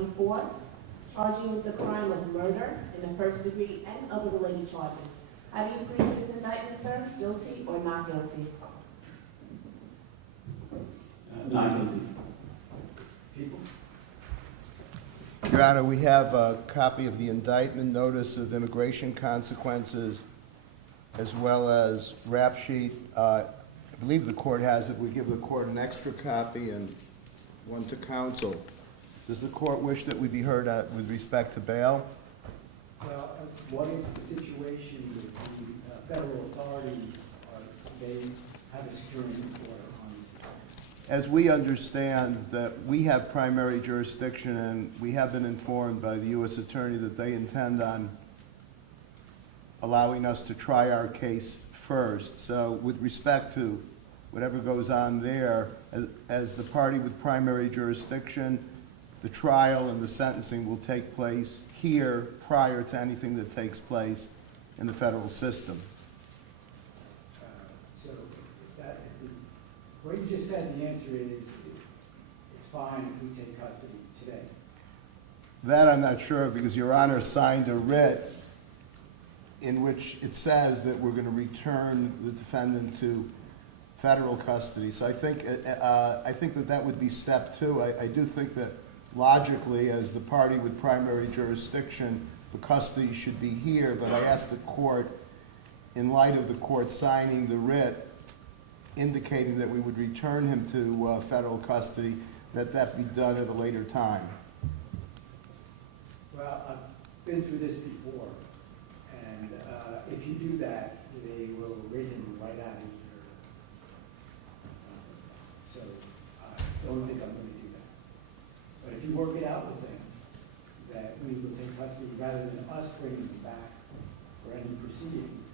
2024, charging you with the crime of murder in the first degree and other related charges. How do you plead to this indictment, sir? Guilty or not guilty? Not guilty. People? Your Honor, we have a copy of the indictment, notice of immigration consequences, as well as rap sheet. I believe the court has it. We give the court an extra copy and one to counsel. Does the court wish that we be heard with respect to bail? Well, what is the situation with the federal authorities? They have a security order on these? As we understand that we have primary jurisdiction, and we have been informed by the U.S. Attorney that they intend on allowing us to try our case first. So with respect to whatever goes on there, as the party with primary jurisdiction, the trial and the sentencing will take place here prior to anything that takes place in the federal system. So what you just said, the answer is it's fine if we take custody today. That I'm not sure of, because Your Honor signed a writ in which it says that we're going to return the defendant to federal custody. So I think that would be step two. I do think that logically, as the party with primary jurisdiction, the custody should be here, but I asked the court, in light of the court signing the writ indicating that we would return him to federal custody, that be done at a later time. Well, I've been through this before, and if you do that, they will rid him right out of here. So I don't think I'm going to do that. But if you work it out with them, that we will take custody rather than us bringing them back for any proceedings,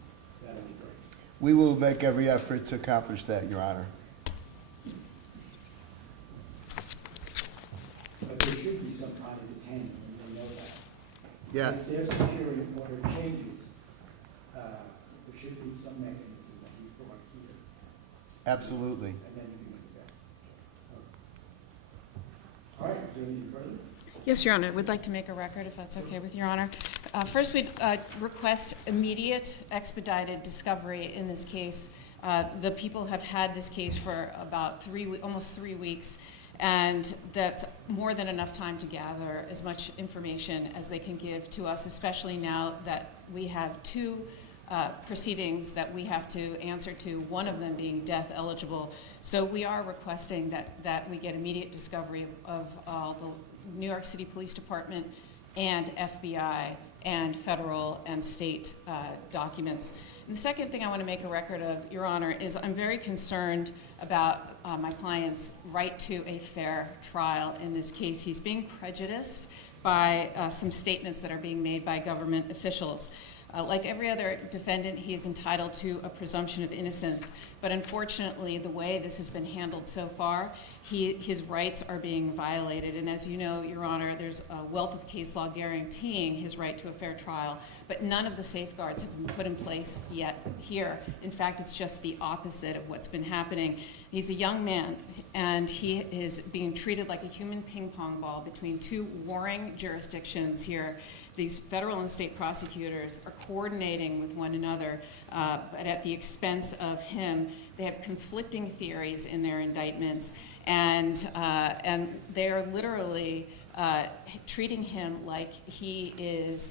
that would be great. We will make every effort to accomplish that, Your Honor. But there should be some kind of detainment, and they know that. Yeah. As their security order changes, there should be some mechanism that he's brought here. Absolutely. And then you can make it back. All right, is there anything further? Yes, Your Honor. We'd like to make a record, if that's okay with Your Honor. First, we'd request immediate, expedited discovery in this case. The people have had this case for about almost 3 weeks, and that's more than enough time to gather as much information as they can give to us, especially now that we have two proceedings that we have to answer to, one of them being death eligible. So we are requesting that we get immediate discovery of the New York City Police Department and FBI and federal and state documents. And the second thing I want to make a record of, Your Honor, is I'm very concerned about my client's right to a fair trial in this case. He's being prejudiced by some statements that are being made by government officials. Like every other defendant, he is entitled to a presumption of innocence, but unfortunately, the way this has been handled so far, his rights are being violated. And as you know, Your Honor, there's a wealth of case law guaranteeing his right to a fair trial, but none of the safeguards have been put in place yet here. In fact, it's just the opposite of what's been happening. He's a young man, and he is being treated like a human ping pong ball between two warring jurisdictions here. These federal and state prosecutors are coordinating with one another, but at the expense of him. They have conflicting theories in their indictments, and they are literally treating him like he is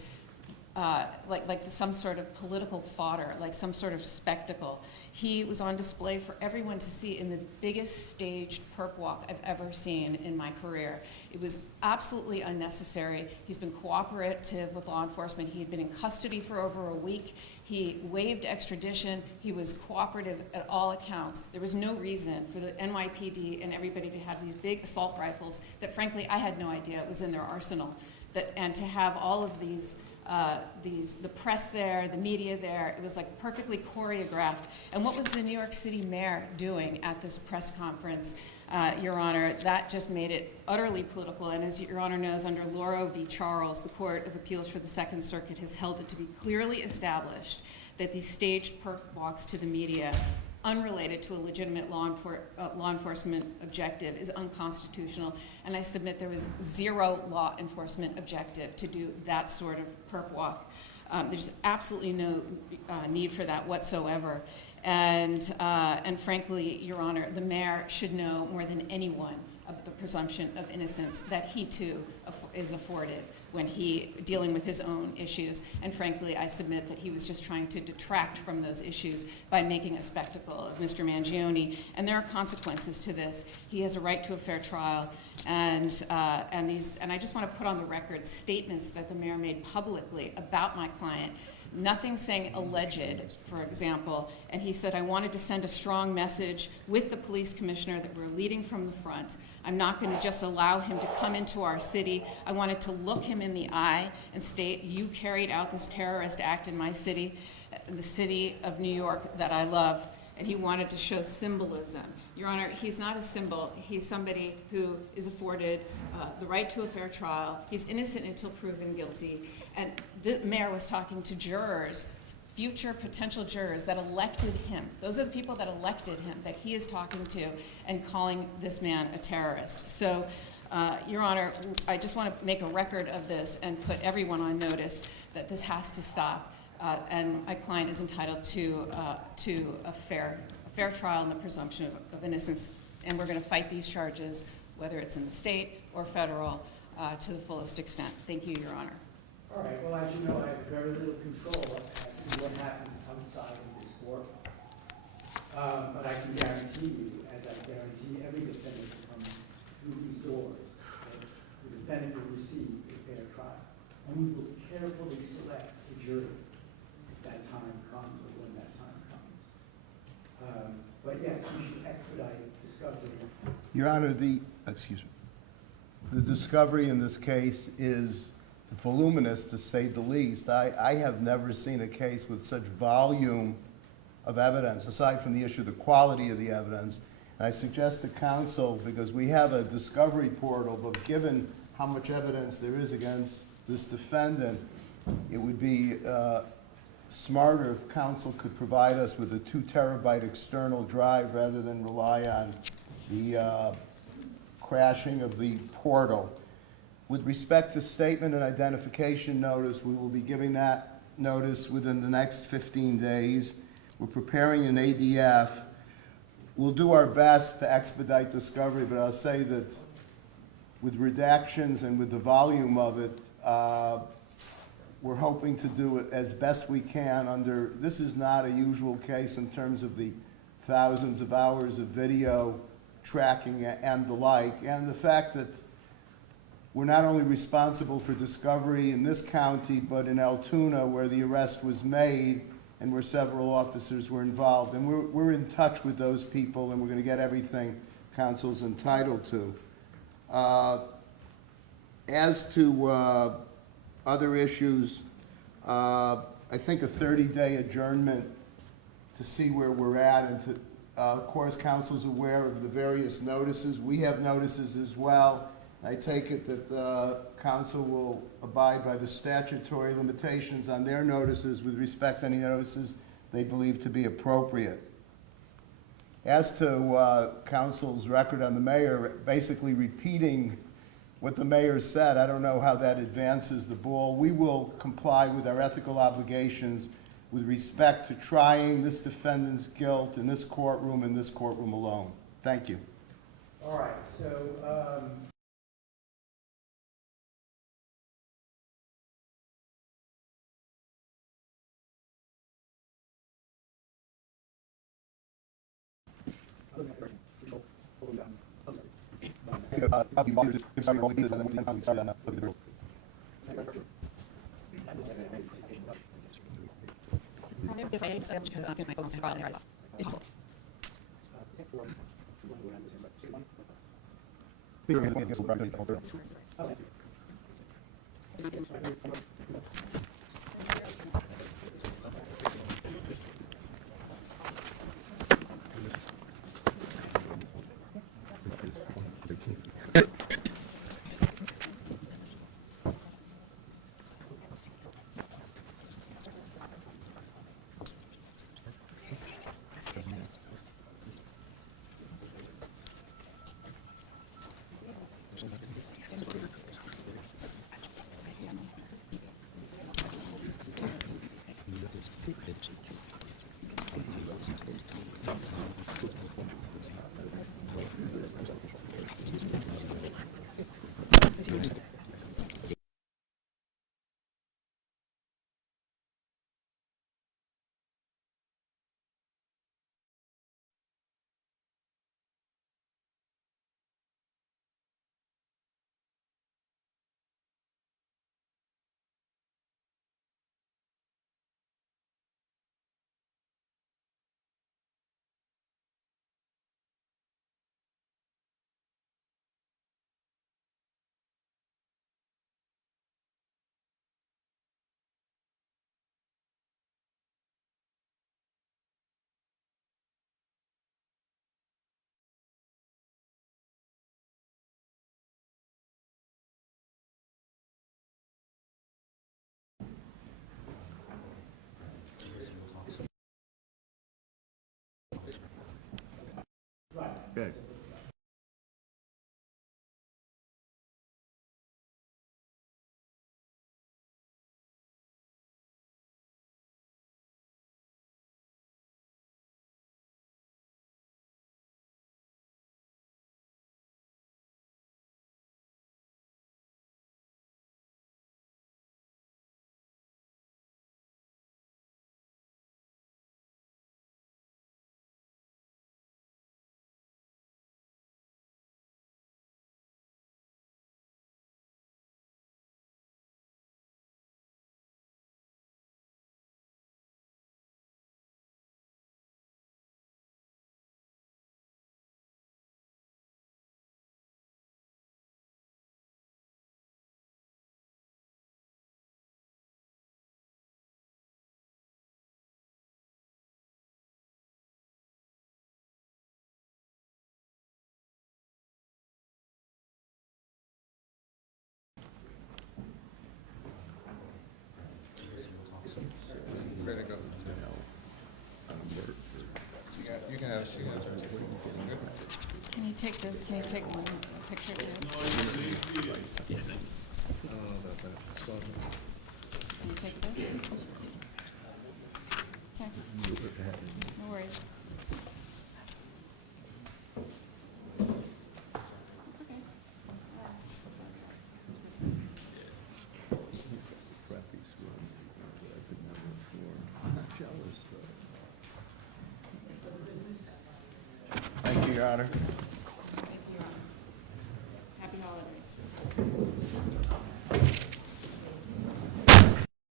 like some sort of political fodder, like some sort of spectacle. He was on display for everyone to see in the biggest staged perp walk I've ever seen in my career. It was absolutely unnecessary. He's been cooperative with law enforcement. He had been in custody for over a week. He waived extradition. He was cooperative at all accounts. There was no reason for the NYPD and everybody to have these big assault rifles that, frankly, I had no idea it was in their arsenal. And to have all of the press there, the media there, it was like perfectly choreographed. And what was the New York City mayor doing at this press conference, Your Honor? That just made it utterly political. And as Your Honor knows, under Lauro v. Charles, the Court of Appeals for the Second Circuit has held it to be clearly established that these staged perp walks to the media unrelated to a legitimate law enforcement objective is unconstitutional, and I submit there was zero law enforcement objective to do that sort of perp walk. There's absolutely no need for that whatsoever. And frankly, Your Honor, the mayor should know more than anyone of the presumption of innocence that he too is afforded when dealing with his own issues. And frankly, I submit that he was just trying to detract from those issues by making a spectacle of Mr. Mangione. And there are consequences to this. He has a right to a fair trial. And I just want to put on the record statements that the mayor made publicly about my client. Nothing saying alleged, for example, and he said, I wanted to send a strong message with the police commissioner that we're leading from the front. I'm not going to just allow him to come into our city. I wanted to look him in the eye and state, you carried out this terrorist act in my city, the city of New York that I love. And he wanted to show symbolism. Your Honor, he's not a symbol. He's somebody who is afforded the right to a fair trial. He's innocent until proven guilty. And the mayor was talking to jurors, future potential jurors that elected him. Those are the people that elected him that he is talking to and calling this man a terrorist. So, Your Honor, I just want to make a record of this and put everyone on notice that this has to stop. And my client is entitled to a fair trial and the presumption of innocence. And we're going to fight these charges, whether it's in the state or federal, to the fullest extent. Thank you, Your Honor. All right, well, as you know, I have very little control as to what happens outside of this court. But I can guarantee you, as I guarantee every defendant that comes through these doors, that the defendant will receive a fair trial. And we will carefully select a jury if that time comes or when that time comes. But yes, you should expedite discovery. Your Honor, the discovery in this case is voluminous, to say the least. I have never seen a case with such volume of evidence, aside from the issue of the quality of the evidence. And I suggest to counsel, because we have a discovery portal, but given how much evidence there is against this defendant, it would be smarter if counsel could provide us with a 2 terabyte external drive rather than rely on the crashing of the portal. With respect to statement and identification notice, we will be giving that notice within the next 15 days. We're preparing an ADF. We'll do our best to expedite discovery, but I'll say that with redactions and with the volume of it, we're hoping to do it as best we can under, this is not a usual case in terms of the thousands of hours of video tracking and the like, and the fact that we're not only responsible for discovery in this county, but in Altoona, where the arrest was made and where several officers were involved. And we're in touch with those people, and we're going to get everything counsel's entitled to. As to other issues, I think a 30-day adjournment to see where we're at, and to, of course, counsel's aware of the various notices. We have notices as well. I take it that counsel will abide by the statutory limitations on their notices with respect to any notices they believe to be appropriate. As to counsel's record on the mayor, basically repeating what the mayor said, I don't know how that advances the ball. We will comply with our ethical obligations with respect to trying this defendant's guilt in this courtroom and this courtroom alone. Thank you. All right, so Good. Ready to go. You can have, Can you take this? Can you take one picture too? Can you take this? Okay. No worries. It's okay. Relax. Thank you, Your Honor.